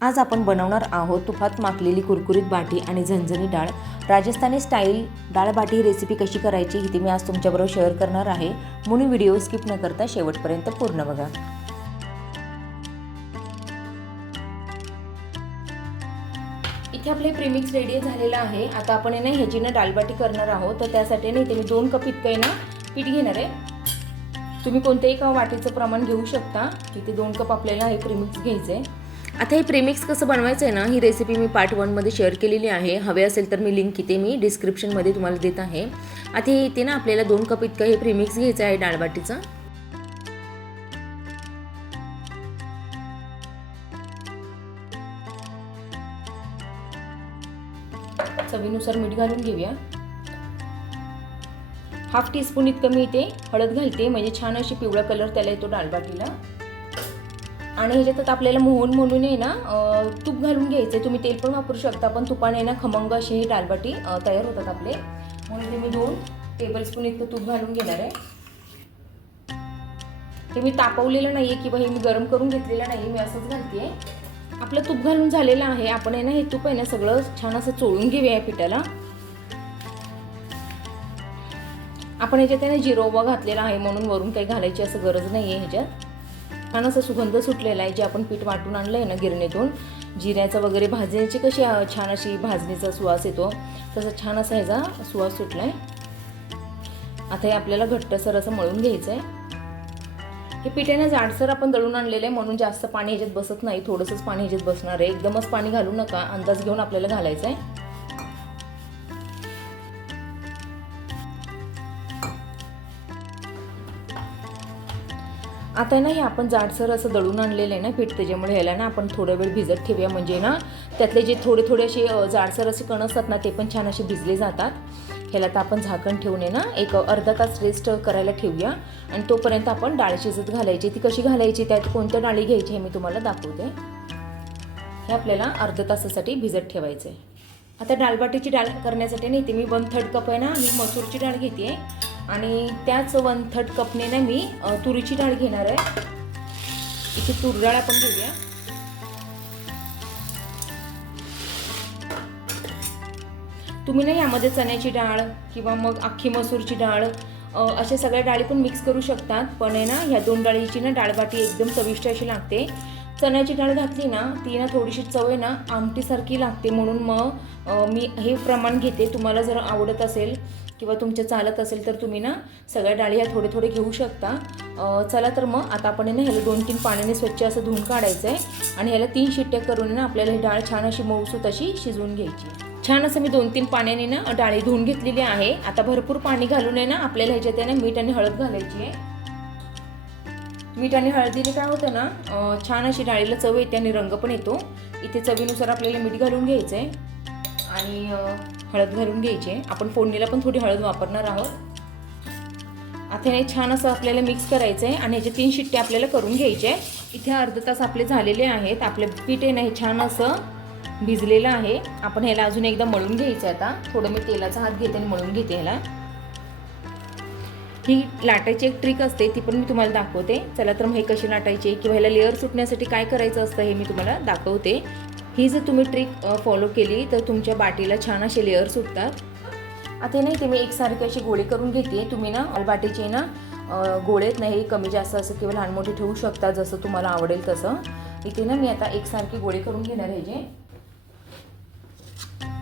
आज आपण बनवणार आहोत तुपात माखलेली कुरकुरीत बाटी आणि झणझणीत डाळ राजस्थानी स्टाईल डाळ बाटी ही रेसिपी कशी करायची ही मी आज तुमच्याबरोबर शेअर करणार आहे, म्हणून व्हिडिओ स्किप न करता शेवटपर्यंत पूर्ण बघा। इथे आपले प्रीमिक्स रेडी झालेला आहे। आता आपण आहे ना ह्याची डाळ बाटी करणार आहोत, तर त्यासाठी ना इथे मी 2 कप इतकं आहे ना पीठ घेणार आहे। तुम्ही कोणत्याही का वाटीचं प्रमाण घेऊ शकता। इथे 2 कप आपल्याला हे प्रीमिक्स घ्यायचं आहे। आता हे प्रीमिक्स कसं बनवायचं आहे ना, ही रेसिपी मी पार्ट 1 मध्ये शेअर केलेली आहे। हवे असेल तर मी लिंक इथे मी डिस्क्रिप्शन मध्ये तुम्हाला देत आहे। आता इथे ना आपल्याला 2 कप इतकं हे प्रीमिक्स घ्यायचं आहे डाळ बाटीचं। चवीनुसार मीठ घालून घेऊया। हाफ टीस्पून इतकं मी इथे हळद घालते, म्हणजे छान अशी पिवळा कलर त्याला येतो डाळ बाटीला। आणि ह्याच्यात आपल्याला मोहन म्हणून आहे ना तूप घालून घ्यायचं। तुम्ही तेल पण वापरू शकता, पण तुपाने ना खमंग अशी ही डाळ बाटी तयार होतात आपले। म्हणून मी 2 टेबलस्पून इतकं तूप घालून घेणार आहे। हे मी तापवलेलं नाहीये किंवा हे मी गरम करून घेतलेलं नाही, मी असंच घालतेय। आपलं तूप घालून झालेलं आहे। आपण आहे ना हे तूप आहे ना सगळं छान असं चोळून घेऊया या पिठाला। आपण ह्याच्यात आहे ना जिरा ओवा घातलेला आहे, म्हणून वरून काही घालायची असं गरज नाहीये। ह्याच्यात छान असं सुगंध सुटलेला आहे। जे आपण पीठ वाटून आणलंय ना गिरणीतून, जिऱ्याचा वगैरे भाजण्याची कशी छान अशी भाजणीचा सुवास येतो, तसा छान असा ह्याचा सुवास सुटलाय। आता हे आपल्याला घट्टसर असं मळून घ्यायचंय। हे पीठ आहे ना जाडसर आपण दळून आणलेलं आहे, म्हणून जास्त पाणी ह्याच्यात बसत नाही, थोडंसंच पाणी ह्याच्यात बसणार आहे। एकदमच पाणी घालू नका, अंदाज घेऊन आपल्याला घालायचंय। आता ना हे आपण जाडसर असं दळून आणलेलं आहे ना पीठ, त्याच्यामुळे ह्याला ना आपण थोडा वेळ भिजत ठेवूया, म्हणजे ना त्यातले जे थोडे थोडे असे जाडसर असे कण असतात ना ते पण छान असे भिजले जातात। ह्याला तर आपण झाकण ठेवून आहे ना एक अर्धा तास रेस्ट करायला ठेवूया। आणि तोपर्यंत आपण डाळ शिजत घालायची। ती कशी घालायची, त्यात कोणत्या डाळी घ्यायची हे मी तुम्हाला दाखवते। हे आपल्याला अर्धा तासासाठी भिजत ठेवायचं आहे। आता डाळबाटीची डाळ करण्यासाठी ना इथे मी 1/3 कप आहे ना मी मसूरची डाळ घेते, आणि त्याच 1/3 कपने ना मी तुरीची डाळ घेणार आहे। इथे तूर डाळ आपण घेऊया। तुम्ही ना यामध्ये चण्याची डाळ किंवा मग अख्खी मसूरची डाळ अशा सगळ्या डाळी पण मिक्स करू शकतात, पण आहे ना ह्या 2 डाळीची ना डाळबाटी एकदम चविष्ट अशी लागते। चण्याची डाळ घातली ना ती ना थोडीशी चव आहे ना आमटीसारखी लागते, म्हणून मग मी हे प्रमाण घेते। तुम्हाला जर आवडत असेल किंवा तुमच्या चालत असेल तर तुम्ही ना सगळ्या डाळी ह्या थोडे थोडे घेऊ शकता। चला तर मग आता आपण ना ह्याला 2-3 पाण्याने स्वच्छ असं धुवून काढायचं आहे, आणि ह्याला 3 शिट्ट्या करून ना आपल्याला ही डाळ छान अशी मऊसूत अशी शिजवून घ्यायची। छान असं मी 2-3 पाण्याने ना डाळी धुवून घेतलेली आहे। आता भरपूर पाणी घालून आहे ना आपल्याला ह्याच्यात आहे ना मीठ आणि हळद घालायची आहे। मीठ आणि हळदीने काय होतं ना छान अशी डाळीला चव येते आणि रंग पण येतो। इथे चवीनुसार आपल्याला मीठ घालून घ्यायचं आहे आणि हळद घालून घ्यायची आहे। आपण फोडणीला पण थोडी हळद वापरणार आहोत। आता हे छान असं आपल्याला मिक्स करायचं आहे, आणि ह्याचे 3 शिट्ट्या आपल्याला करून घ्यायचे आहे। इथे अर्धा तास आपले झालेले आहेत। आपले पीठ आहे ना हे छान असं भिजलेलं आहे। आपण ह्याला अजून एकदा मळून घ्यायचं आहे। आता थोडं मी तेलाचा हात घेते आणि मळून घेते ह्याला। ही लाटायची एक ट्रिक असते, ती पण मी तुम्हाला दाखवते। चला तर मग हे कशी लाटायची किंवा ह्याला लेअर सुटण्यासाठी काय करायचं असतं हे मी तुम्हाला दाखवते। ही जर तुम्ही ट्रिक फॉलो केली तर तुमच्या बाटीला छान असे लेअर सुटतात। आता नाही ते मी एकसारखे असे गोळे करून घेते। तुम्ही ना बाटीचे ना गोळेत नाही कमी जास्त असं किंवा लहान मोठे ठेवू शकता, जसं तुम्हाला आवडेल तसं। इथे ना मी आता एकसारखे गोळे करून घेणार आहे। जे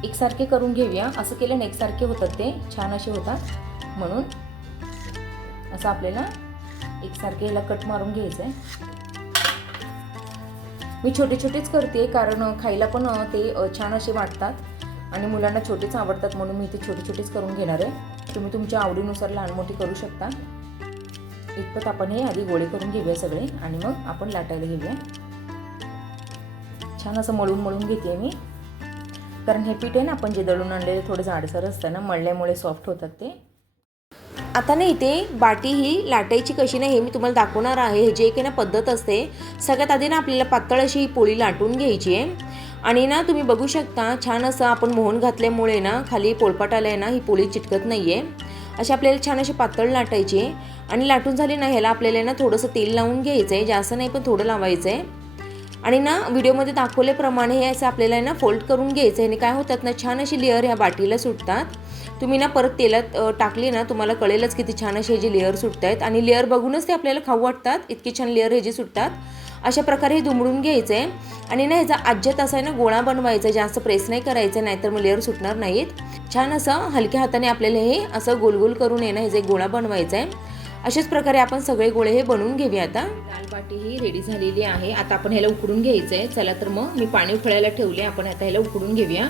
एकसारखे करून घेऊया, असं केल्याने एकसारखे होतात, ते छान असे होतात। म्हणून असं आपल्याला एकसारखे ह्याला कट मारून घ्यायचं आहे। मी छोटे छोटेच करते, कारण खायला पण ते छान असे वाटतात आणि मुलांना छोटेच आवडतात, म्हणून मी ते छोटे छोटेच करून घेणार आहे। तुम्ही तुमच्या आवडीनुसार लहान मोठी करू शकता। इतपत आपण हे आधी गोळे करून घेऊया सगळे, आणि मग आपण लाटायला घेऊया। छान असं मळून मळून घेते मी, कारण हे पीठ आहे ना आपण जे दळून आणलेले थोडं जाडसर असतं ना, मळल्यामुळे सॉफ्ट होतात ते। आता ना इथे बाटी ही लाटायची कशी नाही हे मी तुम्हाला दाखवणार आहे। हे जे एक ना पद्धत असते, सगळ्यात आधी ना आपल्याला पातळ अशी पोळी लाटून घ्यायची आहे, आणि ना तुम्ही बघू शकता छान असं आपण मोहन घातल्यामुळे ना खाली पोळपाटाला आहे ना ही पोळी चिटकत नाही आहे। अशी आपल्याला छान अशी पातळ लाटायची आहे, आणि लाटून झाली ना ह्याला आपल्याला ना थोडंसं तेल लावून घ्यायचं आहे, जास्त नाही पण थोडं लावायचं आहे। आणि ना व्हिडिओमध्ये दाखवल्याप्रमाणे हे असं आपल्याला आहे ना फोल्ड करून घ्यायचं. ह्याने काय होतात ना, छान अशी लेअर ह्या बाटीला सुटतात. तुम्ही ना परत तेलात टाकली ना, तुम्हाला कळेलच किती छान असे जे लेअर सुटत आहेत. आणि लेअर बघूनच ते आपल्याला खाऊ वाटतात, इतकी छान लेअर ह्याची सुटतात. अशा प्रकारे हे दुमडून घ्यायचं आहे. आणि ना ह्याचा आज्यात असा आहे ना गोळा बनवायचा, जास्त प्रेस नाही करायचं, नाहीतर मग लेअर सुटणार नाहीत. छान असं हलक्या हाताने आपल्याला हे असं गोल गोल करून आहे ना ह्याचा एक गोळा बनवायचा आहे. अशाच प्रकारे आपण सगळे गोळे हे बनवून घेऊया. आता दाल बाटी ही रेडी झालेली आहे. आता आपण ह्याला उकडून घ्यायचं आहे. चला तर मग मी पाणी उकळायला ठेवले, आपण आता ह्याला उकडून घेऊया.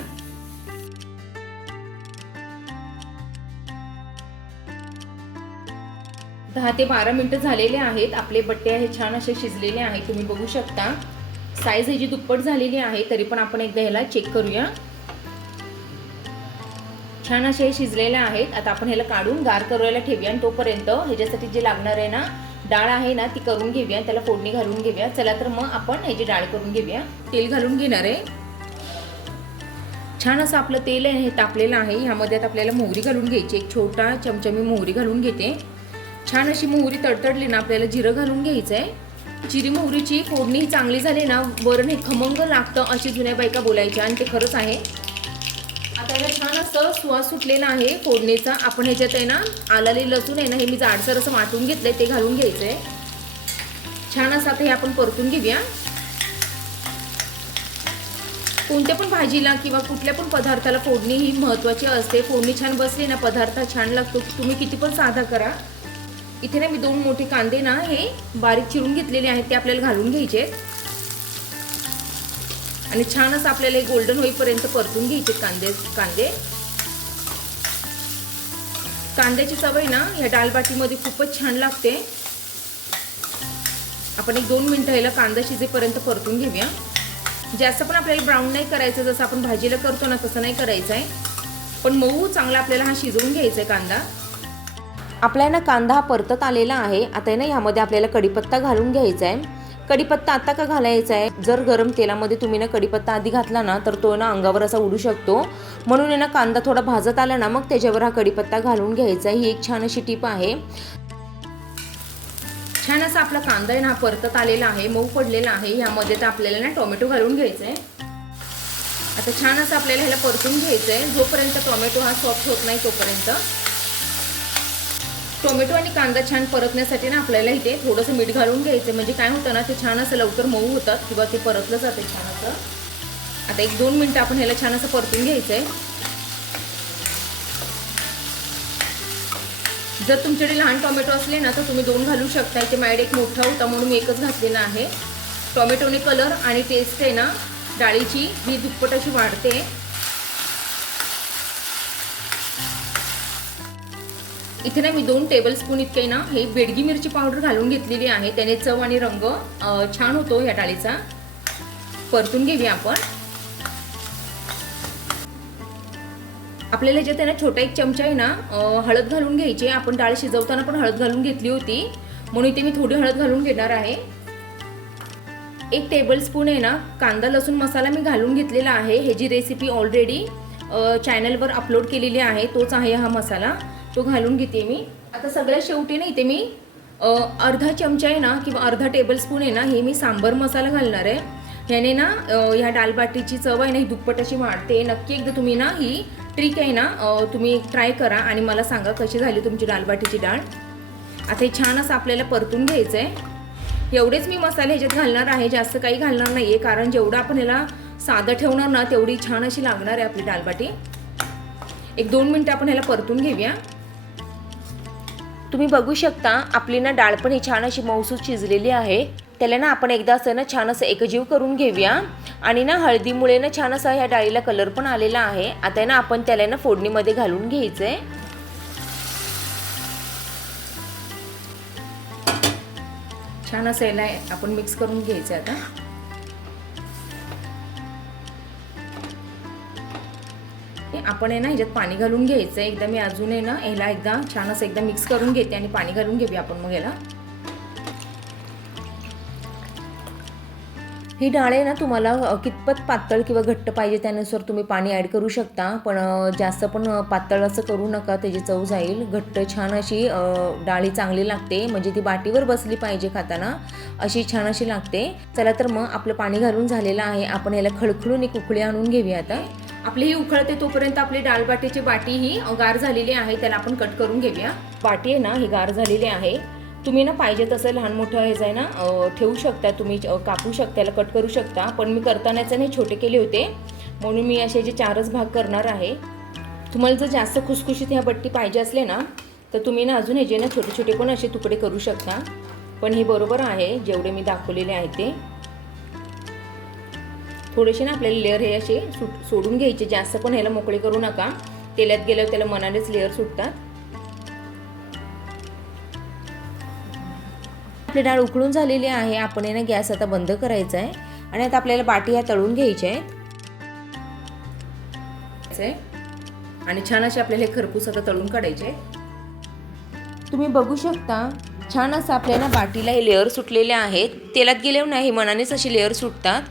10 ते 12 मिनिटं झालेले आहेत. आपले बट्टे हे छान असे शिजलेले आहेत, तुम्ही बघू शकता. साईज ह्याची दुप्पट झालेली आहे, तरी पण आपण एकदा ह्याला चेक करूया. छान असे शिजलेले आहेत. आता आपण ह्याला काढून गार करायला ठेवूया. आणि तोपर्यंत ह्याच्यासाठी जे लागणार आहे ना डाळ आहे ना ती करून घेऊया, त्याला फोडणी घालून घेऊया. चला तर मग आपण ह्याची डाळ करून घेऊया. तेल घालून घेणार आहे. छान असं आपलं तेल आहे हे तापलेलं आहे. ह्यामध्ये आता आपल्याला मोहरी घालून घ्यायची. एक छोटा चमचा मी मोहरी घालून घेते. छान अशी मोहरी तडतडली ना, आपल्याला जिरं घालून घ्यायचं आहे. जिरी मोहरीची फोडणी चांगली झाली ना, वरण हे खमंग लागतं अशी जुन्या बायका बोलायच्या, आणि ते खरंच आहे. आता याला छान असं सुवास सुटलेला आहे फोडणीचा. आपण ह्याच्यात आहे ना आलेले लसूण आहे ना, हे मी जाडसर असं वाटून घेतलंय, ते घालून घ्यायचं आहे. छान असं आता हे आपण परतून घेऊया. कोणत्या पण भाजीला किंवा कुठल्या पण पदार्थाला फोडणी ही महत्त्वाची असते. फोडणी छान बसली ना, पदार्थ छान लागतो. तुम्ही किती पण साधा करा. इथे ना मी 2 मोठे कांदे ना हे बारीक चिरून घेतलेले आहेत, ते आपल्याला घालून घ्यायचे. आणि छान असं आपल्याला गोल्डन होईपर्यंत परतून घ्यायचे कांदे. कांद्याची चव ना ह्या डालबाटीमध्ये खूपच छान लागते. आपण 1-2 मिनिटं ह्याला कांदा शिजेपर्यंत परतून घेऊया. जास्त पण आपल्याला ब्राऊन नाही करायचं, जसं आपण भाजीला करतो ना तसं नाही करायचं आहे, पण मऊ चांगला आपल्याला हा शिजवून घ्यायचा आहे कांदा. आपल्याला ना कांदा हा परतत आलेला आहे. आता ना ह्यामध्ये आपल्याला कढीपत्ता घालून घ्यायचा आहे. कढीपत्ता आता का घालायचा आहे, जर गरम तेलामध्ये तुम्ही ना कढीपत्ता आधी घातला ना तर तो ना अंगावर असा उडू शकतो. म्हणून ना कांदा थोडा भाजत आला ना, मग त्याच्यावर हा कढीपत्ता घालून घ्यायचा. ही एक छान अशी टीप आहे. छान असा आपला कांदा आहे ना परतत आलेला आहे, मऊ पडलेला आहे. ह्यामध्ये तर आपल्याला ना टोमॅटो घालून घ्यायचा आहे. आता छान असं आपल्याला ह्याला परतून घ्यायचं आहे, जोपर्यंत टोमॅटो हा सॉफ्ट होत नाही तोपर्यंत. टोमॅटो आणि कांदा छान परतण्यासाठी ना आपल्याला इथे थोडंसं मीठ घालून घ्यायचं, म्हणजे काय होतं ना ते छान असं लवकर मऊ होतात किंवा ते परतलं जाते छान असं. आता 1-2 मिनिटं आपण ह्याला छान असं परतून घ्यायचं आहे. जर तुमच्याकडे लहान टोमॅटो असले ना तर तुम्ही 2 घालू शकता. इथे माझ्याकडे एक मोठा होता म्हणून मी 1च घातलेला आहे. टोमॅटोने कलर आणि टेस्ट आहे ना डाळीची ही दुप्पट अशी वाढते. इथे ना मी 2 टेबलस्पून इतके ना हे बेडगी मिरची पावडर घालून घेतलेली आहे. त्याने चव आणि रंग छान होतो ह्या डाळीचा. परतून घेऊया आपण. आपल्याला ज्यात आहे ना छोटा 1 चमचा आहे ना हळद घालून घ्यायची. आपण डाळ शिजवताना पण हळद घालून घेतली होती, म्हणून इथे मी थोडी हळद घालून घेणार आहे. 1 टेबलस्पून आहे ना कांदा लसूण मसाला मी घालून घेतलेला आहे. ह्याची रेसिपी ऑलरेडी चॅनलवर अपलोड केलेली आहे, तोच आहे हा मसाला, तो घालून घेते मी. आता सगळ्यात शेवटी ना इथे मी अर्धा चमचा आहे ना किंवा अर्धा टेबलस्पून आहे ना हे मी सांबर मसाला घालणार आहे. ह्याने ना ह्या डालबाटीची चव आहे ना ही दुप्पट अशी वाढते. नक्की एकदा तुम्ही ना ही ट्रिक आहे ना तुम्ही ट्राय करा आणि मला सांगा कशी झाली तुमची डालबाटीची डाळ. आता हे छान असं आपल्याला परतून घ्यायचं आहे. एवढेच मी मसाले ह्याच्यात घालणार आहे, जास्त काही घालणार नाही आहे, कारण जेवढं आपण ह्याला साधं ठेवणार ना तेवढी छान अशी लागणार आहे आपली डालबाटी. 1-2 मिनिटं आपण ह्याला परतून घेऊया. तुम्ही बघू शकता आपली ना डाळ पण ही छान अशी मऊसूत शिजलेली आहे. त्याला ना आपण एकदा असं ना छान असं एकजीव करून घेऊया. आणि ना हळदीमुळे ना छान असा ह्या डाळीला कलर पण आलेला आहे. आता ना आपण त्याला ना फोडणीमध्ये घालून घ्यायचं आहे. छान असं याला आपण मिक्स करून घ्यायचं आता. आपण आहे ना ह्याच्यात पाणी घालून घ्यायचं. एकदा मी अजून आहे ना ह्याला एकदा छान असं एकदा मिक्स करून घेते आणि पाणी घालून घेऊया आपण मग ह्याला. ही डाळ आहे ना तुम्हाला कितपत पातळ किंवा घट्ट पाहिजे त्यानुसार तुम्ही पाणी ॲड करू शकता, पण जास्त पण पातळ असं करू नका, त्याची चव जाईल. घट्ट छान अशी डाळी चांगली लागते, म्हणजे ती बाटीवर बसली पाहिजे खाताना, अशी छान अशी लागते. चला तर मग आपलं पाणी घालून झालेलं आहे. आपण याला खळखळून एक उकळी आणून घेऊया. आता आपली ही उकळते तोपर्यंत आपली डाळ बाटीची बाटी ही गार झालेली आहे, त्याला आपण कट करून घेऊया. बाटी आहे ना ही गार झालेली आहे. तुम्ही ना पाहिजे तसं लहान मोठं हे जाय ना ठेवू शकता, तुम्ही कापू शकता, याला कट करू शकता, पण मी करतानाच नाही छोटे केले होते म्हणून मी असे जे 4च भाग करणार आहे. तुम्हाला जर जास्त खुसखुशीत ह्या बट्टी पाहिजे असले ना तर तुम्ही ना अजून हे जे ना छोटे छोटे पण असे तुकडे करू शकता, पण हे बरोबर आहे जेवढे मी दाखवलेले आहे ते. थोडेसे ना आपल्याला लेअर हे असे सोडून घ्यायचे, जास्त पण ह्याला मोकळे करू नका, तेलात गेल्यावर त्याला मनानेच लेअर सुटतात. आपली डाळ उकळून झालेली आहे. आपण आहे ना गॅस आता बंद करायचा आहे आणि आता आपल्याला बाटी ह्या तळून घ्यायच्या आहेत आणि छान असे आपल्याला हे खरपूस आता तळून काढायचे आहेत. तुम्ही बघू शकता छान असं आपल्याला बाटीला हे लेअर सुटलेले आहेत, तेलात गेल्यावर नाही मनानेच असे लेअर सुटतात.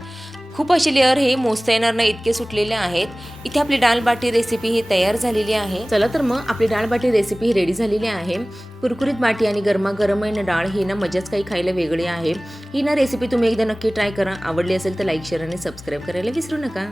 खूप असे लेअर हे मोजता येणार नाही इतके सुटलेले आहेत. इथे आपली डाळ बाटी रेसिपी ही तयार झालेली आहे. चला तर मग आपली डाळ बाटी रेसिपी ही रेडी झालेली आहे. कुरकुरीत बाटी आणि गरमागरम आहे ना डाळ ही ना मजाच काही खायला वेगळी आहे. ही ना रेसिपी तुम्ही एकदा नक्की ट्राय करा. आवडली असेल तर लाईक शेअर आणि सबस्क्राईब करायला विसरू नका.